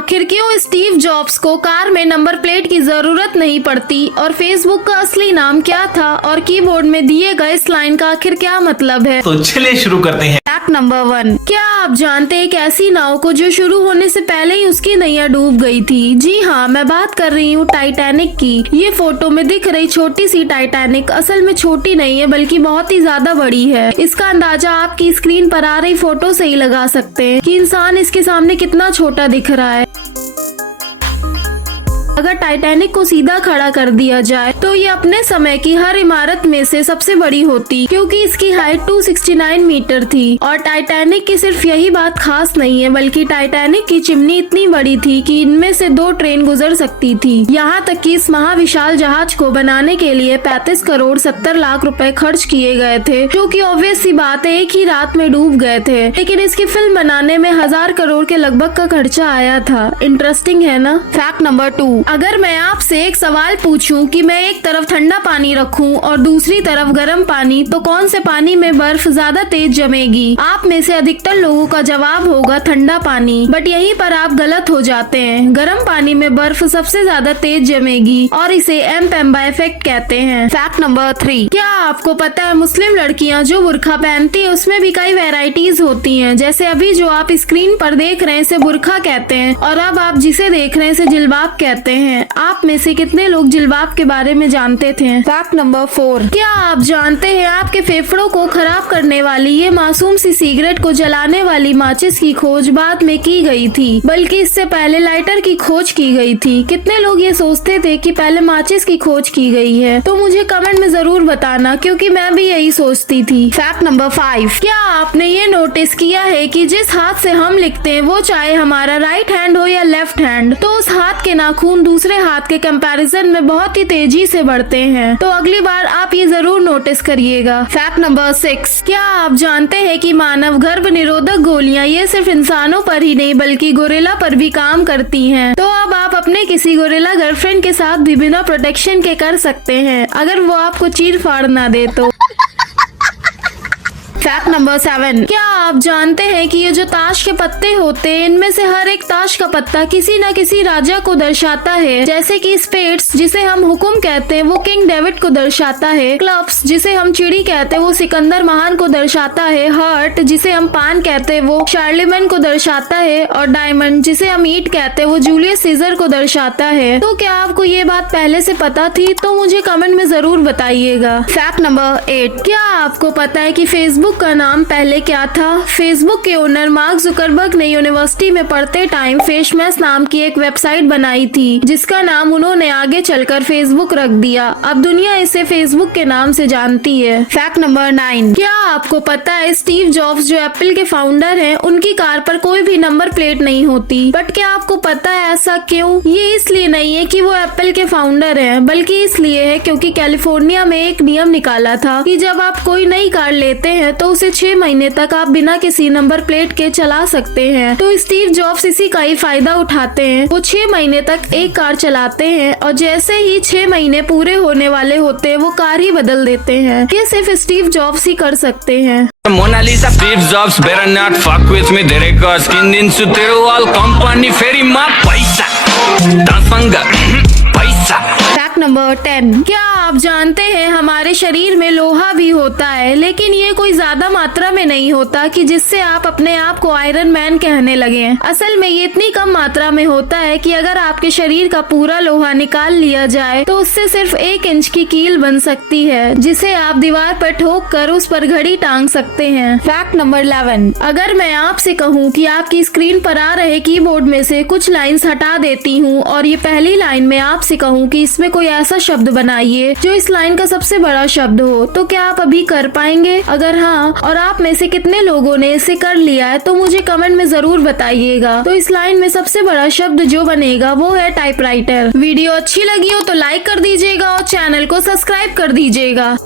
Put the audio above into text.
आखिर क्यों Steve jobs को कार में नंबर प्लेट की जरूरत नहीं पड़ती और फेसबुक का असली नाम क्या था और कीबोर्ड में दिए गए इस लाइन का आखिर क्या मतलब है। तो चलिए शुरू करते हैं। फैक्ट नंबर 1, क्या आप जानते हैं एक ऐसी नाव को जो शुरू होने से पहले ही उसकी नैया डूब गई थी? जी हाँ, मैं बात कर रही हूँ टाइटैनिक की। ये फोटो में दिख रही छोटी सी टाइटैनिक असल में छोटी नहीं है बल्कि बहुत ही ज्यादा बड़ी है। इसका अंदाजा आपकी स्क्रीन पर आ रही फोटो से ही लगा सकते हैं कि इंसान इसके सामने कितना छोटा दिख रहा है। अगर टाइटैनिक को सीधा खड़ा कर दिया जाए तो ये अपने समय की हर इमारत में से सबसे बड़ी होती, क्योंकि इसकी हाइट 269 मीटर थी। और टाइटैनिक की सिर्फ यही बात खास नहीं है बल्कि टाइटैनिक की चिमनी इतनी बड़ी थी कि इनमें से 2 ट्रेन गुजर सकती थी। यहाँ तक कि इस महाविशाल जहाज को बनाने के लिए 35 करोड़ 70 लाख रुपए खर्च किए गए थे, जो कि ऑब्वियस सी बात है एक ही रात में डूब गए थे। लेकिन इसकी फिल्म बनाने में 1000 करोड़ के लगभग का खर्चा आया था। इंटरेस्टिंग है ना। फैक्ट नंबर 2, अगर मैं आपसे एक सवाल पूछूं कि मैं एक तरफ ठंडा पानी रखूं और दूसरी तरफ गर्म पानी, तो कौन से पानी में बर्फ ज्यादा तेज जमेगी? आप में से अधिकतर लोगों का जवाब होगा ठंडा पानी। बट यहीं पर आप गलत हो जाते हैं। गर्म पानी में बर्फ सबसे ज्यादा तेज जमेगी और इसे एम्पेम्बा इफेक्ट कहते हैं। फैक्ट नंबर 3, क्या आपको पता है मुस्लिम लड़कियां जो बुर्का पहनती है उसमें भी कई वेराइटीज होती हैं। जैसे अभी जो आप स्क्रीन पर देख रहे हैं इसे बुर्का कहते हैं और अब आप जिसे देख रहे हैं इसे जिल्बाब कहते हैं। आप में से कितने लोग जिल्बाब के बारे में जानते थे? फैक्ट नंबर 4, क्या आप जानते हैं आपके फेफड़ों को खराब करने वाली ये मासूम सी सिगरेट को जलाने वाली माचिस की खोज बाद में की गई थी, बल्कि इससे पहले लाइटर की खोज की गई थी। कितने लोग ये सोचते थे कि पहले माचिस की खोज की गई है? तो मुझे कमेंट में जरूर बताना, क्योंकि मैं भी यही सोचती थी। फैक्ट नंबर 5, क्या आपने ये नोटिस किया है कि जिस हाथ से हम लिखते हैं वो चाहे हमारा राइट हैंड हो या लेफ्ट हैंड, तो उस हाथ के नाखून दूसरे हाथ के कंपैरिजन में बहुत ही तेजी से बढ़ते हैं। तो अगली बार आप ये जरूर नोटिस करिएगा। फैक्ट नंबर 6, क्या आप जानते हैं कि मानव गर्भ निरोधक गोलियां ये सिर्फ इंसानों पर ही नहीं बल्कि गोरिल्ला पर भी काम करती हैं। तो अब आप अपने किसी गोरिल्ला गर्लफ्रेंड के साथ भी बिना प्रोटेक्शन के कर सकते हैं, अगर वो आपको चीर फाड़ ना दे तो। फैक्ट नंबर 7, क्या आप जानते हैं कि ये जो ताश के पत्ते होते हैं इनमें से हर एक ताश का पत्ता किसी न किसी राजा को दर्शाता है। जैसे कि स्पेड्स जिसे हम हुकुम कहते हैं वो किंग डेविड को दर्शाता है। क्लब्स जिसे हम चिड़ी कहते हैं वो सिकंदर महान को दर्शाता है। हार्ट जिसे हम पान कहते हैं वो शार्लेमेन को दर्शाता है और डायमंड जिसे हम ईट कहते हैं वो जूलियस सीजर को दर्शाता है। तो क्या आपको ये बात पहले से पता थी? तो मुझे कमेंट में जरूर बताइएगा। फैक्ट नंबर 8, क्या आपको पता है कि फेसबुक का नाम पहले क्या था? फेसबुक के ओनर मार्क जुकरबर्ग ने यूनिवर्सिटी में पढ़ते टाइम फेसमैश नाम की एक वेबसाइट बनाई थी, जिसका नाम उन्होंने आगे चलकर फेसबुक रख दिया। अब दुनिया इसे फेसबुक के नाम से जानती है। फैक्ट नंबर 9, क्या आपको पता है स्टीव जॉब्स जो एप्पल के फाउंडर हैं उनकी कार पर कोई भी नंबर प्लेट नहीं होती? बट क्या आपको पता है ऐसा क्यों? ये इसलिए नहीं है कि वो एप्पल के फाउंडर हैं, बल्कि इसलिए है क्योंकि कैलिफोर्निया में एक नियम निकाला था कि जब आप कोई नई कार लेते हैं तो उसे 6 महीने तक आप बिना किसी नंबर प्लेट के चला सकते हैं। तो स्टीव जॉब्स इसी का ही फायदा उठाते हैं। वो 6 महीने तक एक कार चलाते हैं और जैसे ही 6 महीने पूरे होने वाले होते हैं वो कार ही बदल देते हैं। ये सिर्फ स्टीव जॉब्स ही कर सकते हैं। Mona Lisa, Steve Jobs, better not fuck with me. धेरै किनिदिन्छु तेरो वाल कम्पनी फेरि म पैसा दसंगा पैसा। फैक्ट नंबर 10, क्या आप जानते हैं हमारे शरीर में लोहा भी होता है, लेकिन ये कोई ज्यादा मात्रा में नहीं होता कि जिससे आप अपने आप को आयरन मैन कहने लगे। असल में ये इतनी कम मात्रा में होता है कि अगर आपके शरीर का पूरा लोहा निकाल लिया जाए तो उससे सिर्फ 1 इंच की कील बन सकती है, जिसे आप दीवार पर ठोक कर उस पर घड़ी टांग सकते हैं। फैक्ट नंबर 11, अगर मैं आपसे कहूँ कि आपकी स्क्रीन पर आ रहे कीबोर्ड में से कुछ लाइंस हटा देती हूँ और ये पहली लाइन में आपसे कहूँ कि इसमें कोई ऐसा शब्द बनाइए जो इस लाइन का सबसे बड़ा शब्द हो, तो क्या आप अभी कर पाएंगे? अगर हाँ, और आप में से कितने लोगों ने इसे कर लिया है तो मुझे कमेंट में जरूर बताइएगा। तो इस लाइन में सबसे बड़ा शब्द जो बनेगा वो है टाइपराइटर। वीडियो अच्छी लगी हो तो लाइक कर दीजिएगा और चैनल को सब्सक्राइब कर दीजिएगा।